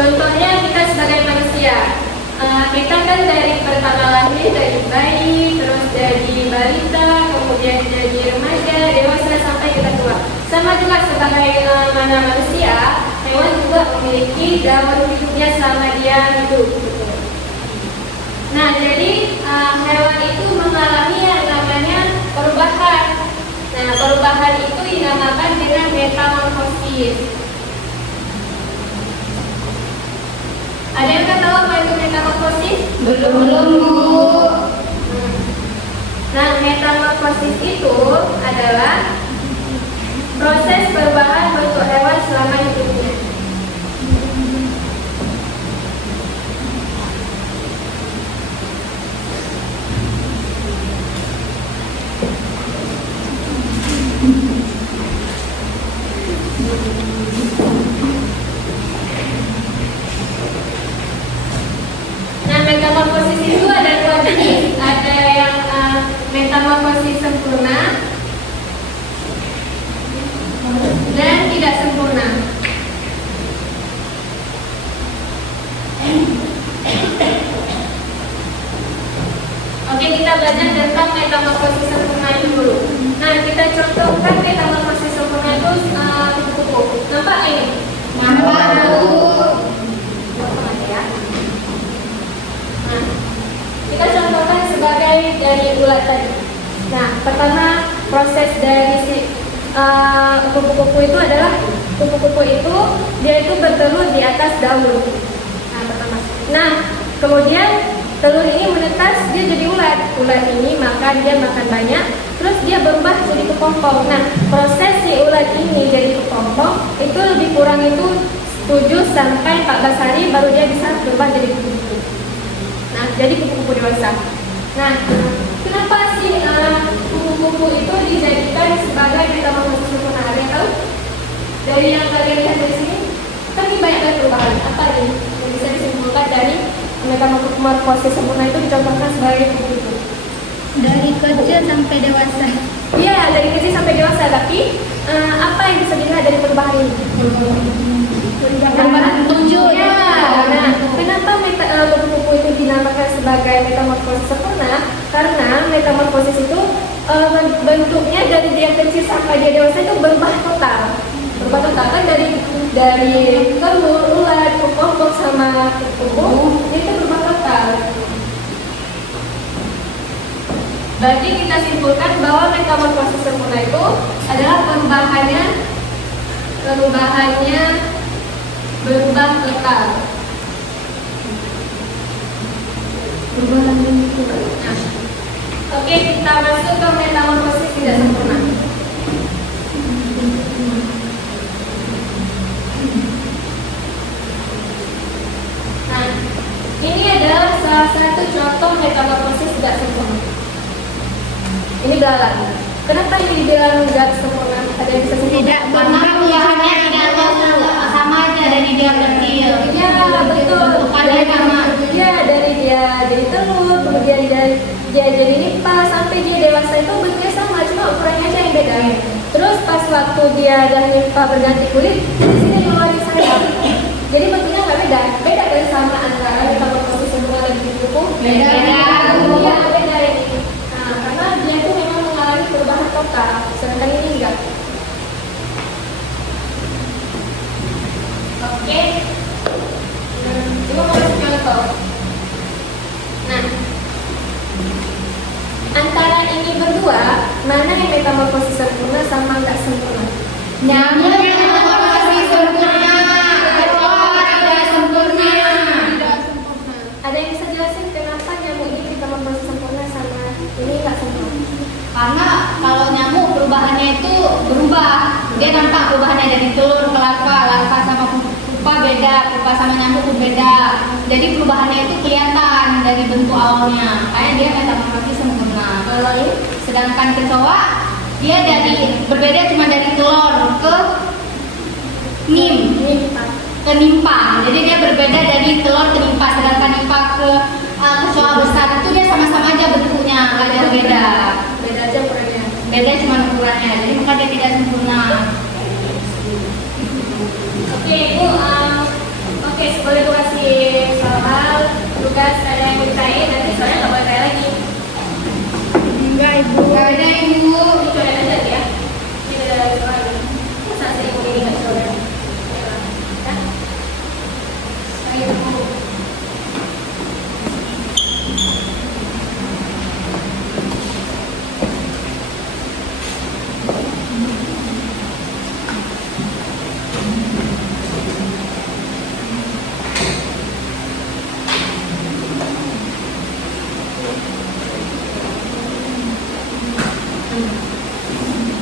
Contohnya kita sebagai manusia, kita kan dari pertama lahir dari bayi, terus jadi balita, kemudian jadi remaja, dewasa sampai kita tua. Sama juga sebagai mana manusia, hewan juga memiliki daur hidupnya selama dia hidup. Nah, jadi hewan itu mengalami yang namanya perubahan. Nah, perubahan itu dinamakan dengan metamorfosis. Ada yang nggak tahu apa itu metamorfosis? Belum, Bu. Nah, metamorfosis itu adalah proses perubahan bentuk hewan selama hidupnya. Metamorfosis itu ada dua jenis, ada yang metamorfosis sempurna dan tidak sempurna. Oke, kita belajar tentang metamorfosis sempurna ini dulu. Nah, kita contohkan metamorfosis sempurna itu kupu-kupu. Nampak ini? Nampak, Bu. Kita contohkan sebagai dari ulat tadi. Nah, pertama proses dari si kupu-kupu itu adalah kupu-kupu itu dia itu bertelur di atas daun. Nah, pertama. Nah, kemudian telur ini menetas dia jadi ulat. Ulat ini makan, dia makan banyak, terus dia berubah jadi kepompong. Nah, proses si ulat ini jadi kepompong itu lebih kurang itu 7 sampai 14 hari baru dia bisa berubah jadi kupu-kupu. Nah, jadi kupu-kupu dewasa. Nah, kenapa sih kupu-kupu itu dijadikan sebagai metamorfosis sempurna? Ada yang tahu? Dari yang kalian lihat dari sini, kan ini banyak banget perubahan. Apa nih yang bisa disimpulkan dari metamorfosis sempurna itu dicontohkan sebagai kupu-kupu? Dari kecil sampai dewasa. Iya, dari kecil sampai dewasa. Tapi apa yang bisa dilihat dari perubahan ini? Perubahan petunjuk. Ya. Nah, kenapa kupu-kupu itu dinamakan sebagai metamorfosis sempurna? Karena metamorfosis itu bentuknya dari dia kecil sampai dia dewasa itu berubah total. Berubah total kan dari telur, ulat, kupu-kupu sama kupu-kupu itu berubah total. Berarti kita simpulkan bahwa metamorfosis sempurna itu adalah perubahannya berubah total. Perubahan bentuk. Nah, oke, kita masuk ke metamorfosis tidak sempurna. Nah, ini adalah salah satu contoh metamorfosis tidak sempurna. Ini belalang. Kenapa ini dibilang tidak sempurna? Ada yang bisa sebut? Tidak, karena perubahannya tidak sama aja dari dia kecil. Iya, betul. Bentukannya sama. Iya, dari dia jadi telur, kemudian dia jadi nipah, sampai dia dewasa itu bentuknya sama, cuma ukurannya aja yang beda. Terus pas waktu dia dah nipah berganti kulit, di sini mengeluarkan sayap. Jadi bentuknya nggak beda. Beda kan sama antara metamorfosis sempurna dan kupu-kupu? Beda. Iya, beda ini. Nah, karena dia itu memang mengalami perubahan total, sedangkan ini enggak. Oke. Coba mau kasih contoh. Nah, antara ini berdua, mana yang metamorfosis sempurna sama enggak sempurna? Nyamuk metamorfosis sempurna. Telur tidak sempurna. Ada yang bisa jelasin kenapa nyamuk ini metamorfosis sempurna sama ini enggak sempurna? Karena kalau nyamuk perubahannya itu berubah. Dia nampak perubahannya dari telur ke larva, larva sama pupa beda, pupa sama nyamuk pun beda. Jadi perubahannya itu kelihatan dari bentuk awalnya. Kayak dia metamorfosis sempurna. Kalau ini Sedangkan kecoa dia berbeda cuma dari telur ke nimpa. Jadi dia berbeda dari telur ke nimpa. Sedangkan nimpa ke kecoa besar itu dia sama-sama aja bentuknya, nggak jauh beda. beda aja ukurannya. Beda cuma ukurannya. Jadi maka dia tidak sempurna. Oke, Bu. Oke, boleh Bu kasih soal tugas ada yang dicain nanti soalnya nggak boleh tanya lagi. Enggak ibu. Enggak ada ibu. Coret aja ya. Ini ada soal. Masa sih ini nggak coret? Ya. Ayo Bu.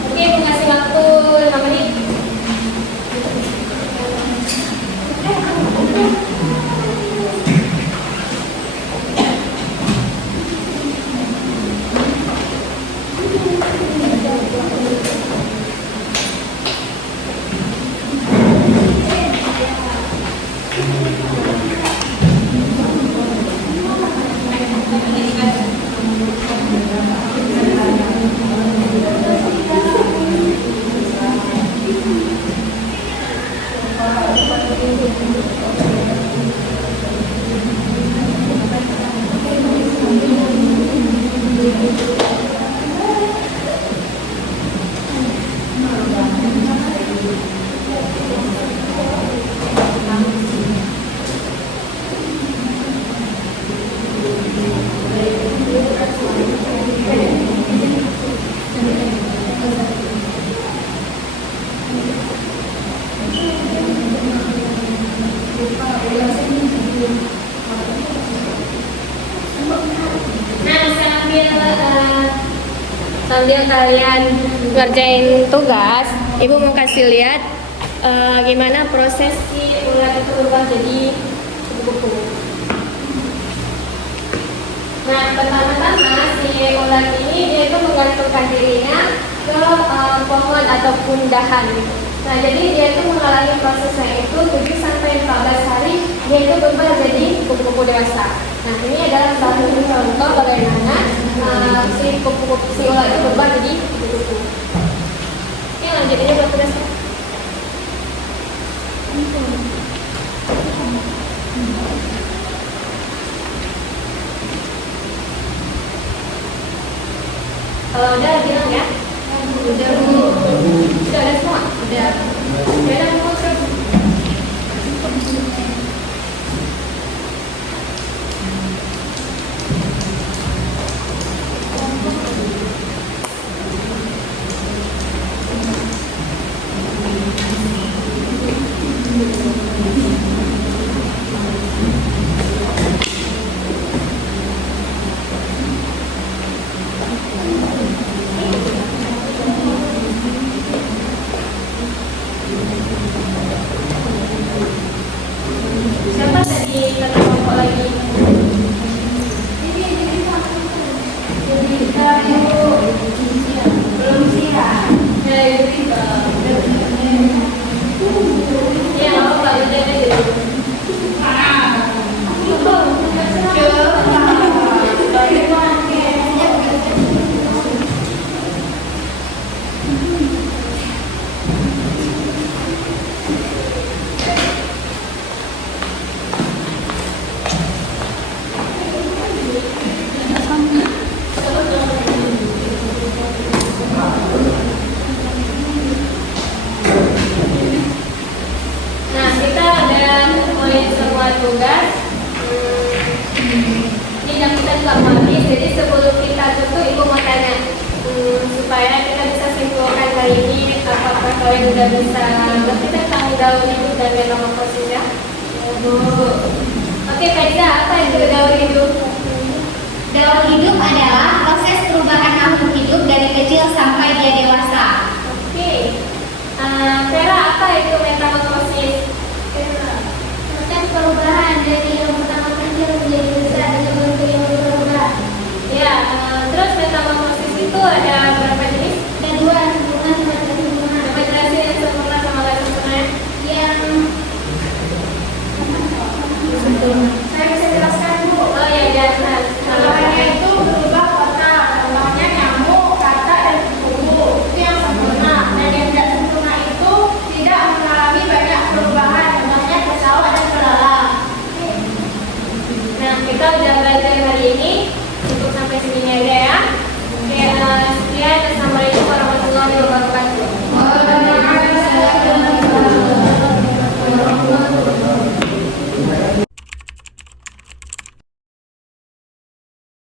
Oke, Bu kasih waktu 5 menit. Nah, sambil kalian ngerjain tugas, Ibu mau kasih lihat gimana proses si ulat itu berubah jadi kupu-kupu. Nah, pertama-tama si ulat ini dia itu menggantungkan dirinya ke pohon ataupun dahan. Nah, jadi dia itu mengalami prosesnya itu 7 sampai 14 hari dia itu berubah jadi kupu-kupu dewasa. Nah, ini adalah salah satu contoh bagaimana si ulat itu berubah jadi kupu-kupu. Oke, lanjut aja buat tugasnya. Kalau udah bilang ya. Udah Bu. Sudah ada semua? Udah. Udah ada semua. Siapa tadi kata kelompok lagi? Jadi kita belum siap. Ya, apa udah deh. Nah, kita ada mulai semua tugas. Ini yang kita juga mau habis. Jadi sebelum kita tutup, Ibu mau tanya supaya kita bisa simpulkan kali ini apakah kalian sudah bisa berarti tentang daun hidup dan metamorfosis ya? Oke, Faiza, apa itu daun hidup? Daur hidup adalah proses perubahan makhluk hidup dari kecil sampai dia dewasa. Oke. Vera, apa itu metamorfosis? Proses perubahan dari yang pertama kecil menjadi besar dengan bentuk yang berubah. Ya, terus metamorfosis itu ada berapa jenis? Ada dua, sempurna sama tidak sempurna. Coba jelasin yang sempurna sama gak sempurna. Yang Saya bisa jelaskan Bu. Oh ya, jelaskan. Warnanya itu berubah warna, contohnya nyamuk, katak, dan kupu-kupu. Itu yang sempurna. Dan yang tidak sempurna itu tidak mengalami banyak perubahan, contohnya pesawat dan belalang. Nah, kita udah belajar hari ini. Cukup sampai sini aja ya. Oke, sekian. Assalamualaikum warahmatullahi wabarakatuh.